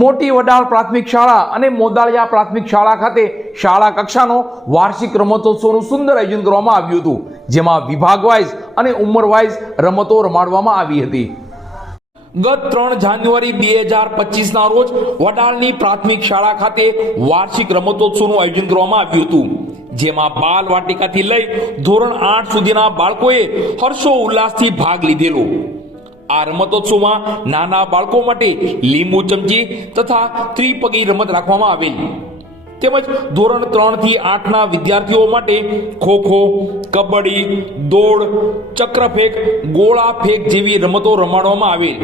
મોટી વડાળ પ્રાથમિક શાળા અને મોદાળિયા પ્રાથમિક શાળા ખાતે શાળા કક્ષાનો વાર્ષિક રમતોત્સવનું સુંદર આયોજન કરવામાં આવ્યું હતું, જેમાં વિભાગ વાઇઝ અને ઉંમર વાઇઝ રમતો રમાડવામાં આવી હતી. ગત 3 જાન્યુઆરી 2025ના રોજ વડાળની પ્રાથમિક શાળા ખાતે વાર્ષિક રમતોત્સવનું આયોજન કરવામાં આવ્યું હતું, જેમાં બાલ વાટિકાથી લઈ ધોરણ 8 સુધીના બાળકોએ હર્ષો ઉલ્લાસથી ભાગ લીધેલો. આ રમતોત્સવમાં નાના બાળકો માટે લીંબુ ચમચી તથા ત્રિપગી રમત રાખવામાં આવેલી, તેમજ ધોરણ 3 થી 8ના વિદ્યાર્થીઓ માટે ખોખો, કબડ્ડી, દોડ, ચક્રફેંક, ગોળા ફેંક જેવી રમતો રમાડવામાં આવેલ.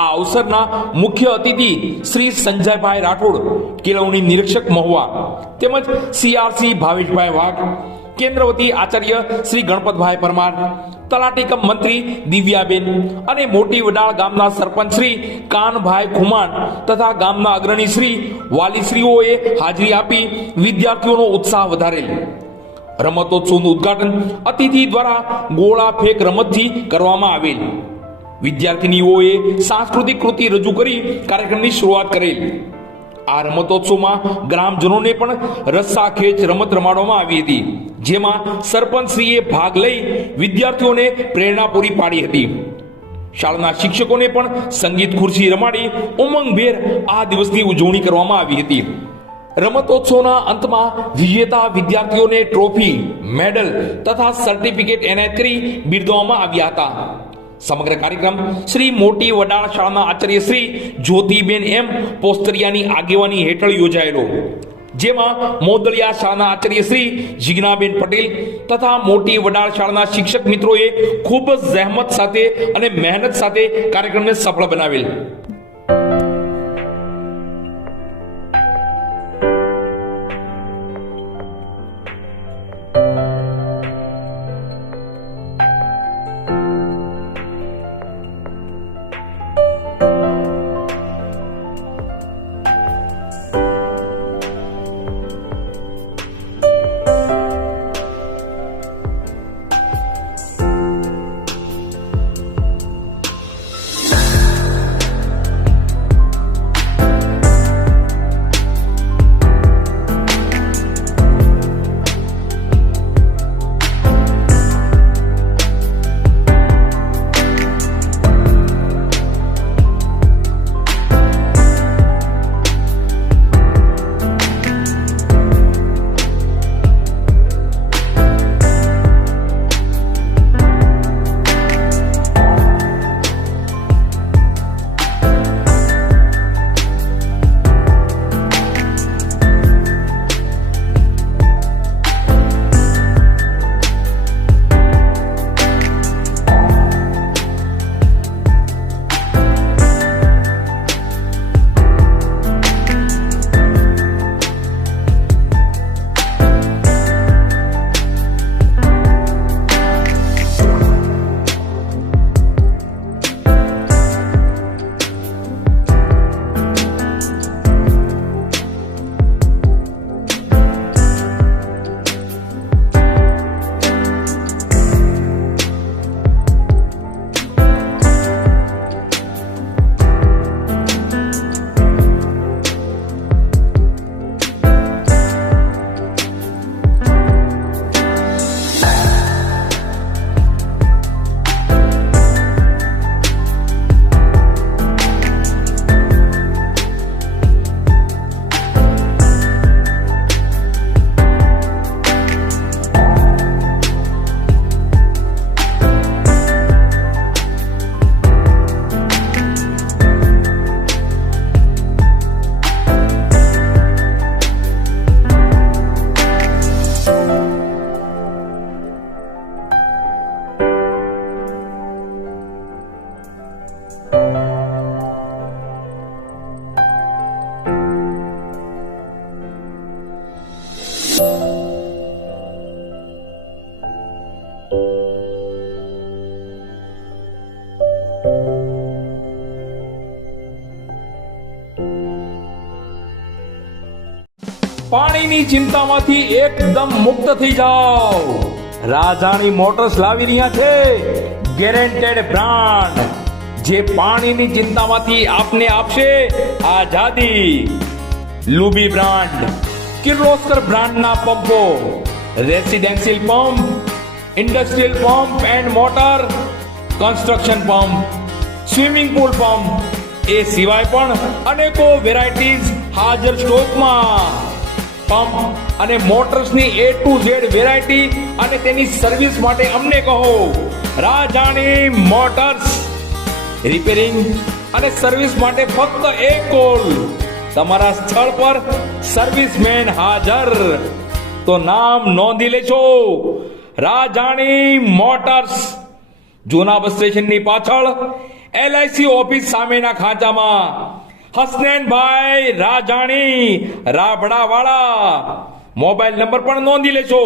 આ અવસરના મુખ્ય અતિથિ શ્રી સંજયભાઈ રાઠોડ, કેળવણી નિરીક્ષક મહુવા, તેમજ CRC ભાવેશભાઈ વાઘ, કેન્દ્રવતી આચાર્ય શ્રી ગણપતભાઈ પરમાર, તલાટીકમ મંત્રી દિવ્યાબેન અને મોટી વડાળ ગામના સરપંચ શ્રી કાનભાઈ ખુમાણ તથા ગામના અગ્રણી શ્રી વાલીશ્રીઓએ હાજરી આપી વિદ્યાર્થીઓનો ઉત્સાહ વધારેલ. રમતોત્સવનું ઉદ્ઘાટન અતિથિ દ્વારા ગોળા ફેંક રમતથી કરવામાં આવેલ. વિદ્યાર્થીનીઓએ સાંસ્કૃતિક કૃતિ રજૂ કરી કાર્યક્રમની શરૂઆત કરેલ. આ રમતોત્સવમાં ગ્રામજનોને પણ રસ્સાખેંચ રમત રમાડવામાં આવી હતી, જેમાં સરપંચશ્રીએ ભાગ લઈ વિદ્યાર્થીઓને પ્રેરણા પૂરી પાડી હતી. શાળાના શિક્ષકોને પણ સંગીત ખુરશી રમાડી ઉમંગભેર આ દિવસની ઉજવણી કરવામાં આવી હતી. રમતોત્સવના અંતમાં વિજેતા વિદ્યાર્થીઓને ટ્રોફી, મેડલ તથા સર્ટિફિકેટ એનાયત કરી બિરદાવવામાં આવ્યા હતા. સમગ્ર કાર્યક્રમ શ્રી મોટી વડાળ શાળાના આચાર્ય શ્રી જ્યોતિબેન એમ પોસ્તરિયાની આગેવાની હેઠળ યોજાયેલો, જેમાં મોદળિયા શાળાના આચાર્ય શ્રી જીજ્ઞાબેન પટેલ તથા મોટી વડાળ શાળાના શિક્ષક મિત્રોએ ખૂબ જ જહેમત સાથે અને મહેનત સાથે કાર્યક્રમને સફળ બનાવેલ. પાણીની ચિંતામાંથી એકદમ મુક્ત થઈ જાઓ. રાજાણી મોટર્સ લાવી રહ્યા છે ગેરંટેડ બ્રાન્ડ, જે પાણીની ચિંતામાંથી આપને આપશે આઝાદી. લુબી બ્રાન્ડ, કિર્લોસ્કર બ્રાન્ડના પંપો, residential pump, industrial pump and motor, construction pump, swimming pool pump એ સિવાય પણ અનેકો વેરાયટીઝ હાજર સ્ટોકમાં. પંપ અને મોટર્સની A to Z વેરાયટી અને તેની સર્વિસ માટે અમને કહો રાજાણી મોટર્સ. રિપેરિંગ અને સર્વિસ માટે ફક્ત એક કોલ. તમારા સ્થળ પર સર્વિસમેન હાજર. તો નામ નોંધી લેશો, રાજાણી મોટર્સ, જૂના બસ સ્ટેશનની પાછળ LIC ઓફિસ સામેના ખાંચામાં. હસનૈનભાઈ રાજાણી, રાબડાવાળા. મોબાઈલ નંબર પણ નોંધી લેશો,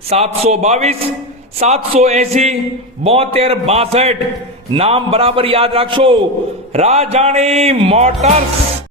722 780 72 62. નામ બરાબર યાદ રાખશો, રાજાણી મોટર્સ.